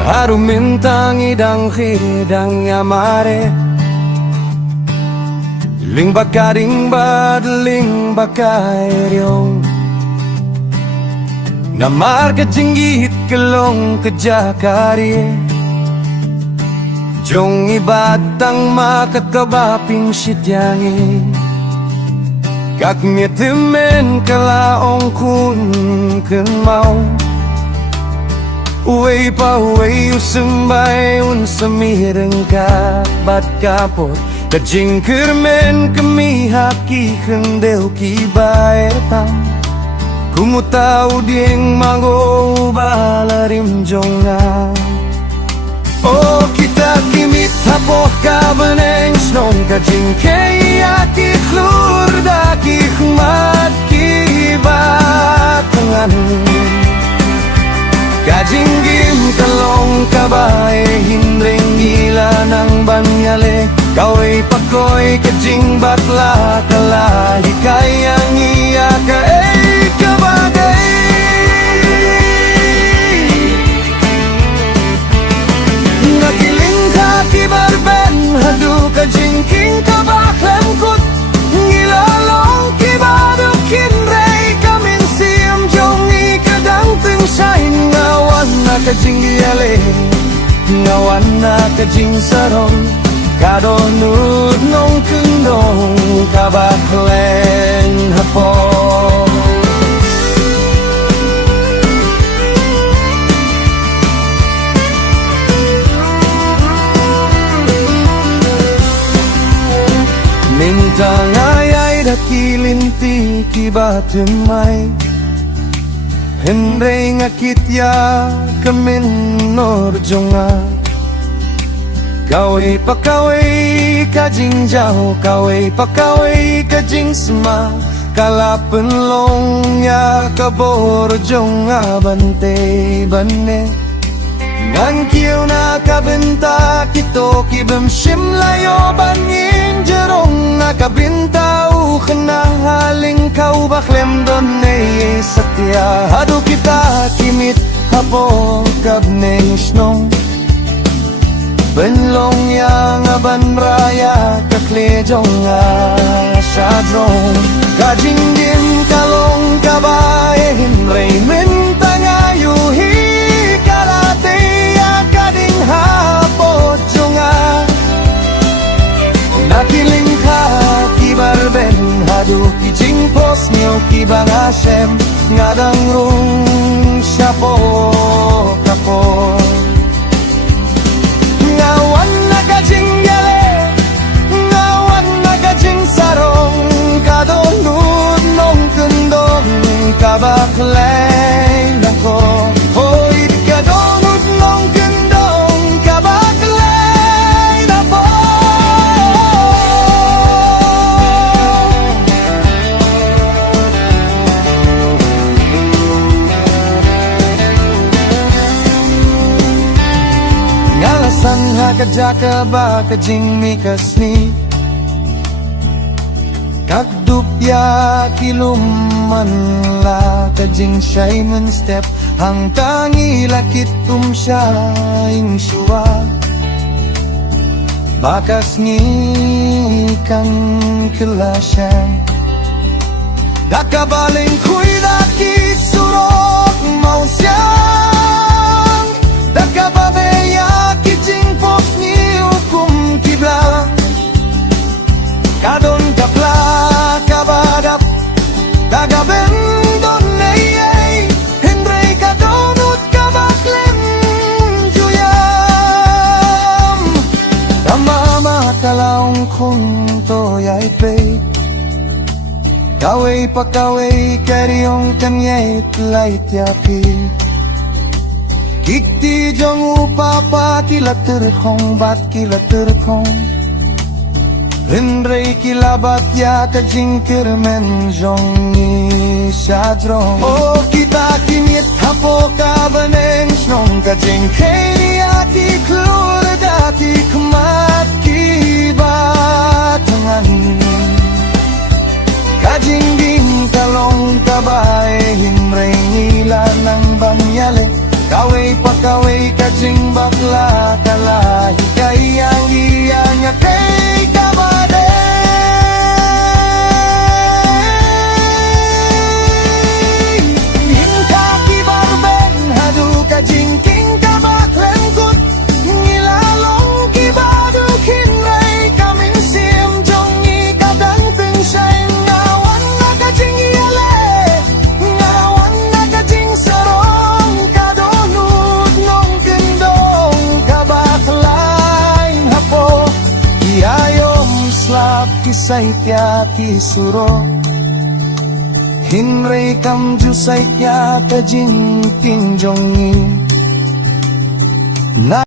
Arumintang idang hidang yamare Ling bakaring badling bakairiong Namar ka jinggit kelong kejakari Jong ibatang makakabaping sityangi Kak ngitimen kalaong kun kenmau Uway pa uway usembay unsamireng ka bat kapot Kajing kermen kami haki kendel kibayar tam Kumutaw ding mango balarim jonga Oh kita kimit hapoh ka beneng snong Kajing kaya kiklur da kikmat kibatangan Kajinggim kalong kabay hindring gila ng banyale Kaway pakoy kajing batla kalahi kayang iya ka kabagay Nakiling ka kibarben hadu kajingking kabaklan kut Ngilalong kibadukin rey kamin siyam jongi kadang ting sain Kajing yale ngawan na kajing sarong kadonut nong kendong kabaklen hapo Mintang ayay dakilinti kibatumay Henry ngakit ya kamin norjonga Kaway pakaway kajing jauh Kaway pakaway kajing sema Kalapan long ya kaborjonga bante bane Ngan kiyo na kabenta kito kibam shim layo bangin jerong nakabinta ukna haling kau baklem donne satya hadu kita kimit hapo kabneng snong benlong yang aban raya kaklejong asadrong kajing din kalong kabahin raymen tangayuhi hapot jonga Nakiling ka kibarben hadu kijing pos niyo kibang asem Ngadang rung siyapo kapo Ngawan na kajing yale Ngawan na kajing sarong Kadonun nong kendong kabaklay nako Hoy kadonun nong kendong Sang hakajaka ba kajing mikas ni Kagdupya kiluman la kajing shayman step Hang tangi lakit tumsyaying syuwa Bakas ni kang kilasyan Dakabaling kuy daki surok mausyang Dakababeya kijing pos ni hukum kibla Kadon kapla kabadap Dagaben don neyey Hendrey kadonut kabaklem juyam Tamama kalaong kunto yay pay Kaway pa kaway karyong kanyay tlay tiyapi Kikti jong upapa kila terkong bat kila terkong Hendrey kilabat ya kajing kermen jong isadrong Oh kita kinit hapo kabaneng snong kajing kaya kiklur dati kemat kibatangan Kajing din kalong kabay Himrey nila ng banyale Kaway pa kaway kajing bakla kalahi kayang iyang nga kay kabade. Hinka kibarben hadu kajing king kabaklen kut ngilalong kibadukin ray kamin sim jong ikadang ting siya'y ngawan na kajing iyale ngawan na kajing sarong kadunod nung kendong kabaklain hapo iyayom slap kisay kya kisuro hinray kam jusay kya kajing tinjongi na